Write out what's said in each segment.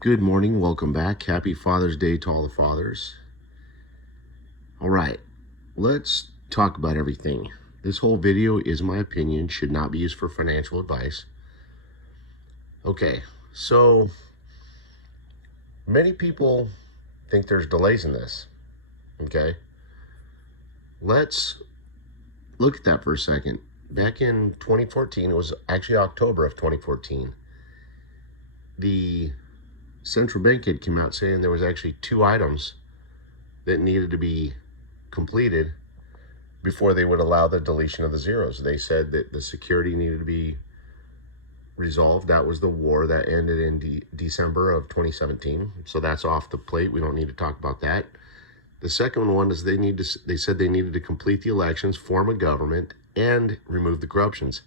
Good morning, welcome back. Happy Father's Day to all the fathers. All right, let's talk about everything. This whole video is my opinion, should not be used for financial advice. Okay, so many people think there's delays in this. Okay, let's look at that for a second. Back in 2014, it was actually October of 2014, the central bank had come out saying there was actually 2 items that needed to be completed before they would allow the deletion of the zeros. They said that the security needed to be resolved. That was the war that ended in December of 2017. So that's off the plate. We don't need to talk about that. The second one is they said they needed to complete the elections, form a government, and remove the corruptions.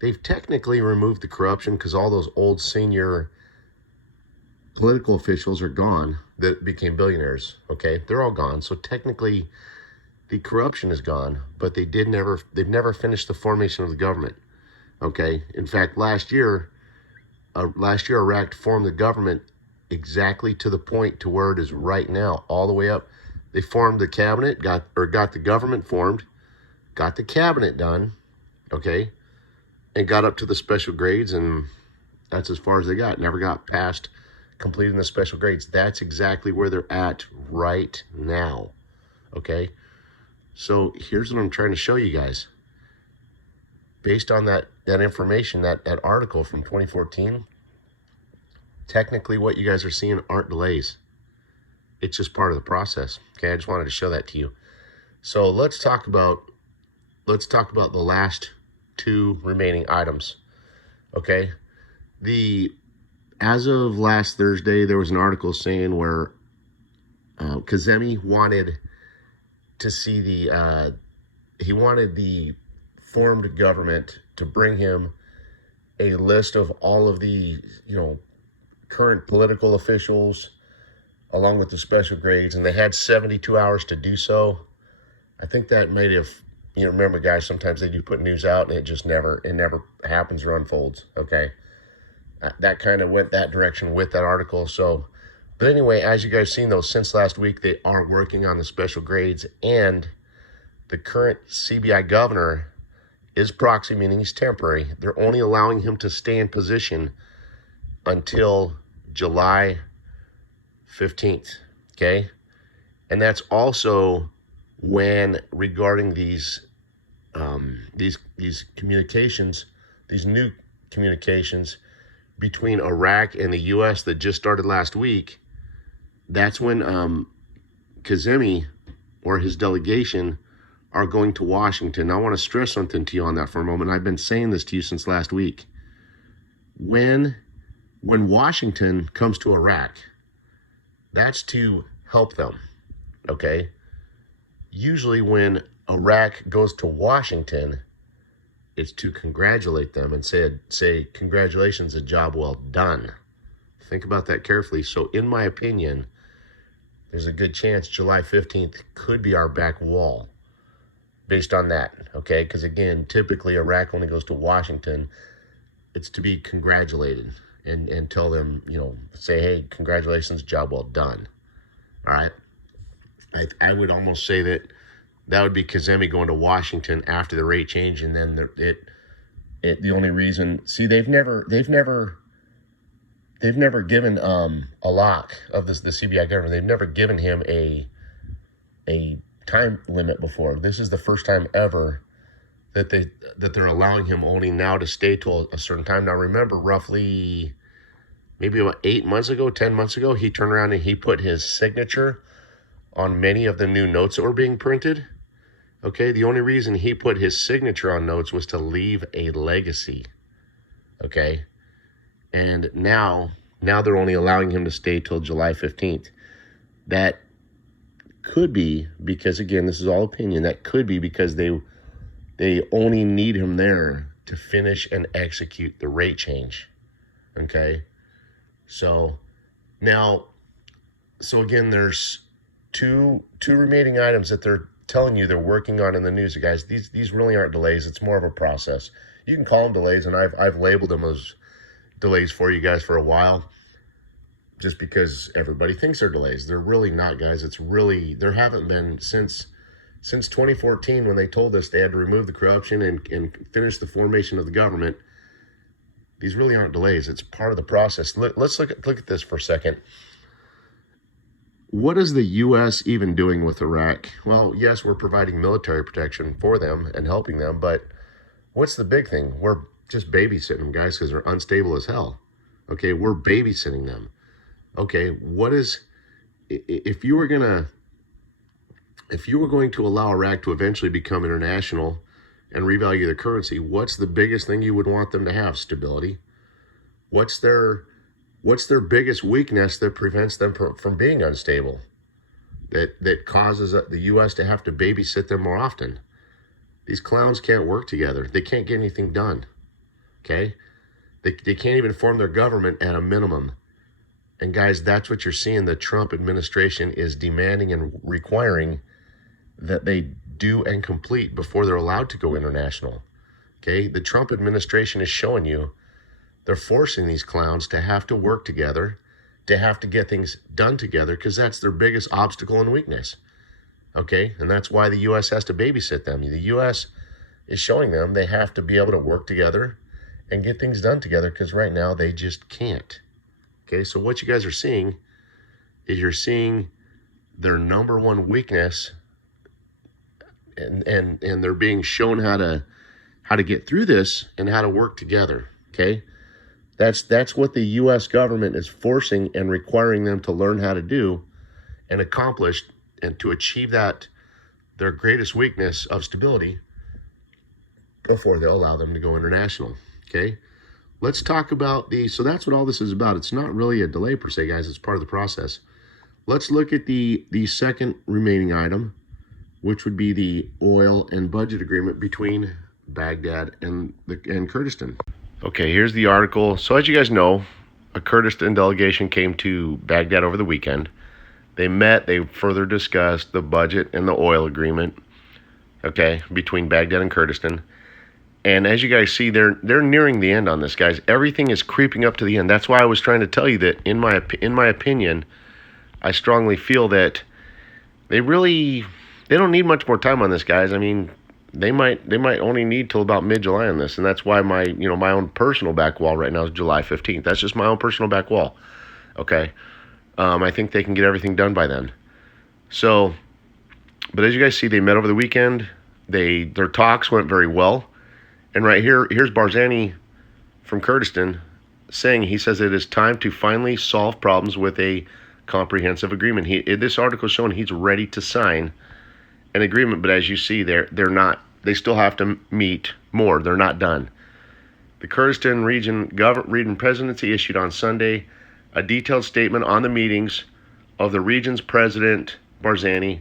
They've technically removed the corruption because all those old senior political officials are gone that became billionaires. Okay, they're all gone. So technically the corruption is gone, but they've never finished the formation of the government. Okay, in fact, last year Iraq formed the government exactly to the point to where it is right now, all the way up. They formed the cabinet, got the government formed, got the cabinet done, okay, and got up to the special grades, and that's as far as they got. Never got past completing the special grades. That's exactly where they're at right now, okay? So here's what I'm trying to show you guys. Based on that information, that article from 2014, technically what you guys are seeing aren't delays. It's just part of the process. Okay, I just wanted to show that to you. So let's talk about the last 2 remaining items. Okay, as of last Thursday, there was an article saying where Kazemi wanted to see he wanted the formed government to bring him a list of all of the current political officials along with the special grades, and they had 72 hours to do so. I think that might have, remember guys, sometimes they do put news out and it never happens or unfolds. Okay, that kind of went that direction with that article. So but anyway, as you guys seen though, since last week, they are working on the special grades, and the current CBI governor is proxy, meaning he's temporary. They're only allowing him to stay in position until July 15th, okay? And that's also when, regarding these communications, these new communications between Iraq and the U.S. that just started last week, that's when Kazemi or his delegation are going to Washington. Now, I want to stress something to you on that for a moment. I've been saying this to you since last week. When Washington comes to Iraq, that's to help them, okay? Usually when Iraq goes to Washington, it's to congratulate them and say congratulations, a job well done. Think about that carefully. So in my opinion, there's a good chance July 15th could be our back wall based on that, okay? Because again, typically Iraq only goes to Washington. It's to be congratulated and tell them, say, hey, congratulations, job well done. All right? I would almost say that would be Kazemi going to Washington after the rate change, and then the only reason, see, they've never given a lock of the CBI government. They've never given him a time limit before. This is the first time ever that they're allowing him only now to stay till a certain time. Now remember, roughly maybe about 10 months ago, he turned around and he put his signature on many of the new notes that were being printed. Okay, the only reason he put his signature on notes was to leave a legacy. Okay, and now they're only allowing him to stay till July 15th. That could be because, again, this is all opinion, that could be because they only need him there to finish and execute the rate change. Okay, so again, there's two remaining items that they're telling you they're working on in the news. Guys, these really aren't delays. It's more of a process. You can call them delays, and I've labeled them as delays for you guys for a while. just because everybody thinks they're delays. They're really not, guys. It's really, there haven't been since 2014 when they told us they had to remove the corruption and finish the formation of the government. These really aren't delays. It's part of the process. Let's look at this for a second. What is the U.S. even doing with Iraq? Well, yes, we're providing military protection for them and helping them, but what's the big thing? We're just babysitting them, guys, because they're unstable as hell. Okay, we're babysitting them. Okay, what is, if you were going to allow Iraq to eventually become international and revalue their currency, what's the biggest thing you would want them to have? Stability. What's their biggest weakness that prevents them from being unstable? That causes the U.S. to have to babysit them more often. These clowns can't work together. They can't get anything done. Okay? They can't even form their government at a minimum. And guys, that's what you're seeing. The Trump administration is demanding and requiring that they do and complete before they're allowed to go international. Okay? The Trump administration is showing you they're forcing these clowns to have to work together, to have to get things done together, because that's their biggest obstacle and weakness. Okay? And that's why the U.S. has to babysit them. The U.S. is showing them they have to be able to work together and get things done together, because right now they just can't. Okay? So what you guys are seeing is you're seeing their number one weakness, and they're being shown how to get through this and how to work together. Okay? That's what the U.S. government is forcing and requiring them to learn how to do and accomplish, and to achieve that, their greatest weakness of stability, before they'll allow them to go international. Okay? Let's talk about so that's what all this is about. It's not really a delay per se, guys. It's part of the process. Let's look at the second remaining item, which would be the oil and budget agreement between Baghdad and Kurdistan. Okay, here's the article. So as you guys know, a Kurdistan delegation came to Baghdad over the weekend. They met, they further discussed the budget and the oil agreement, okay, between Baghdad and Kurdistan. And as you guys see, they're nearing the end on this, guys. Everything is creeping up to the end. That's why I was trying to tell you that in my opinion, I strongly feel that they don't need much more time on this, guys. I mean, they might only need till about mid-July on this, and that's why my own personal back wall right now is July 15th. That's just my own personal back wall. Okay, I think they can get everything done by then. So, but as you guys see, they met over the weekend. Their talks went very well, and right here's Barzani from Kurdistan saying, he says it is time to finally solve problems with a comprehensive agreement. This article is showing he's ready to sign an agreement, but as you see, they're not. They still have to meet more. They're not done. The Kurdistan region presidency issued on Sunday a detailed statement on the meetings of the region's president Barzani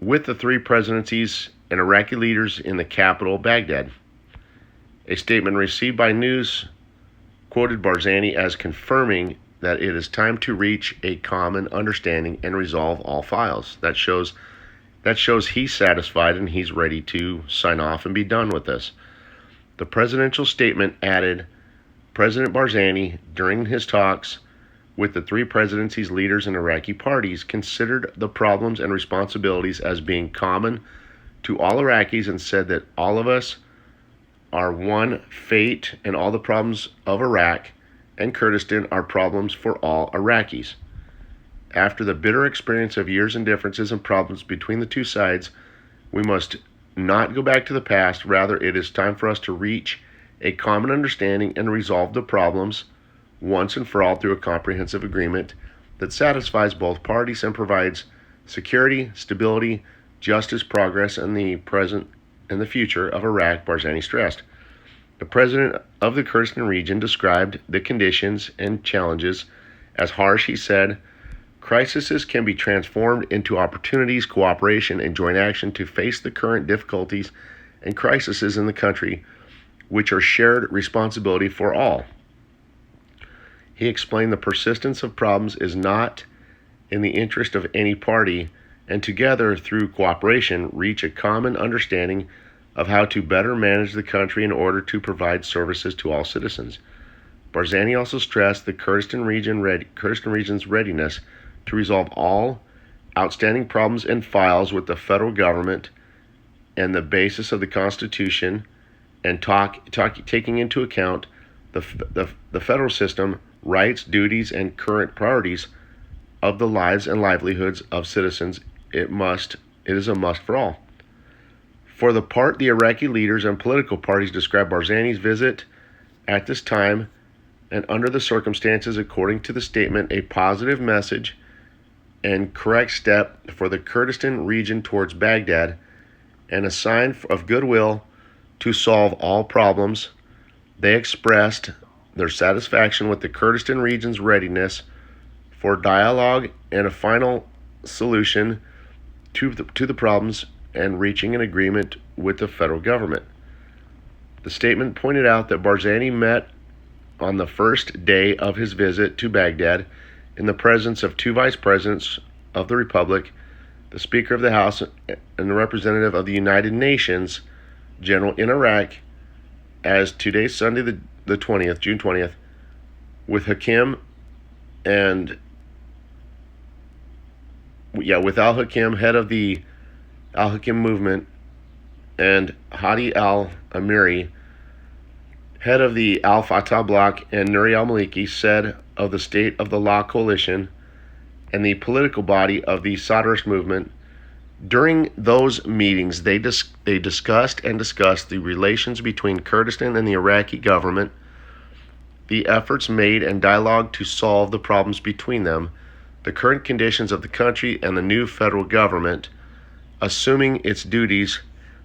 with the three presidencies and Iraqi leaders in the capital, Baghdad. A statement received by News quoted Barzani as confirming that it is time to reach a common understanding and resolve all files. That shows he's satisfied and he's ready to sign off and be done with this. The presidential statement added, President Barzani, during his talks with the three presidency's leaders and Iraqi parties, considered the problems and responsibilities as being common to all Iraqis and said that all of us are one fate, and all the problems of Iraq and Kurdistan are problems for all Iraqis. After the bitter experience of years and differences and problems between the two sides, we must not go back to the past. Rather, it is time for us to reach a common understanding and resolve the problems once and for all through a comprehensive agreement that satisfies both parties and provides security, stability, justice, progress, and the present and the future of Iraq, Barzani stressed. The president of the Kurdistan region described the conditions and challenges as harsh. He said, crises can be transformed into opportunities, cooperation, and joint action to face the current difficulties and crises in the country, which are shared responsibility for all. He explained the persistence of problems is not in the interest of any party, and together, through cooperation, reach a common understanding of how to better manage the country in order to provide services to all citizens. Barzani also stressed the Kurdistan region's readiness to resolve all outstanding problems and files with the federal government and the basis of the Constitution, and taking into account the federal system, rights, duties, and current priorities of the lives and livelihoods of citizens. It is a must for all. For the part, the Iraqi leaders and political parties describe Barzani's visit at this time and under the circumstances, according to the statement, a positive message and correct step for the Kurdistan region towards Baghdad and a sign of goodwill to solve all problems. They expressed their satisfaction with the Kurdistan region's readiness for dialogue and a final solution to the problems and reaching an agreement with the federal government. The statement pointed out that Barzani met on the first day of his visit to Baghdad in the presence of two vice presidents of the Republic, the Speaker of the House, and the representative of the United Nations General in Iraq, as today, Sunday the 20th, June 20th, with Hakim and with al-Hakim, head of the al-Hakim movement, and Hadi al-Amiri, head of the al-Fatah bloc, and Nuri al-Maliki, said of the State of the Law Coalition and the political body of the Sadrist movement. During those meetings, they discussed the relations between Kurdistan and the Iraqi government, the efforts made and dialogue to solve the problems between them, the current conditions of the country and the new federal government assuming its duties,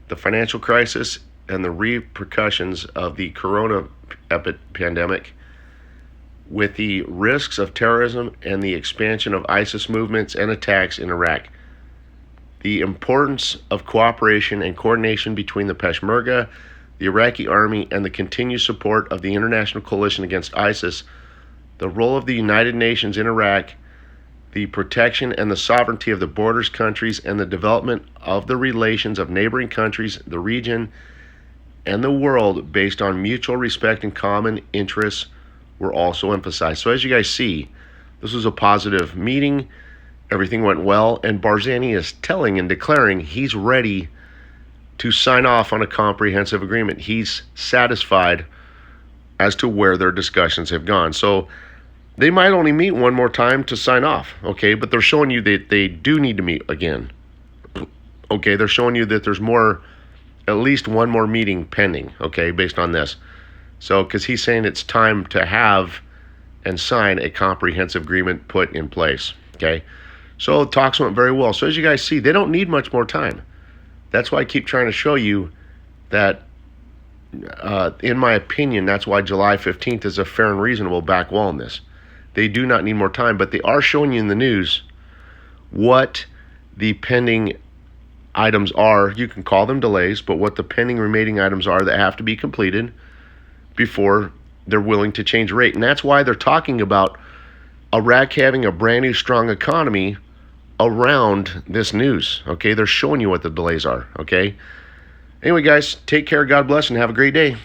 the financial crisis, and the repercussions of the corona pandemic, with the risks of terrorism and the expansion of ISIS movements and attacks in Iraq, the importance of cooperation and coordination between the Peshmerga, the Iraqi army, and the continued support of the international coalition against ISIS, the role of the United Nations in Iraq, the protection and the sovereignty of the borders countries, and the development of the relations of neighboring countries, the region, and the world based on mutual respect and common interests were also emphasized. So as you guys see, this was a positive meeting. Everything went well, and Barzani is telling and declaring he's ready to sign off on a comprehensive agreement. He's satisfied as to where their discussions have gone. So they might only meet one more time to sign off, okay? But they're showing you that they do need to meet again, okay? They're showing you that there's at least one more meeting pending, okay, based on this. So, because he's saying it's time to have and sign a comprehensive agreement put in place, okay? So talks went very well. So as you guys see, they don't need much more time. That's why I keep trying to show you that, in my opinion, that's why July 15th is a fair and reasonable back wall in this. They do not need more time, but they are showing you in the news what the pending items are. You can call them delays, but what the pending remaining items are that have to be completed before they're willing to change rate. And that's why they're talking about Iraq having a brand new strong economy around this news, okay? They're showing you what the delays are, okay? Anyway, guys, take care, God bless, and have a great day.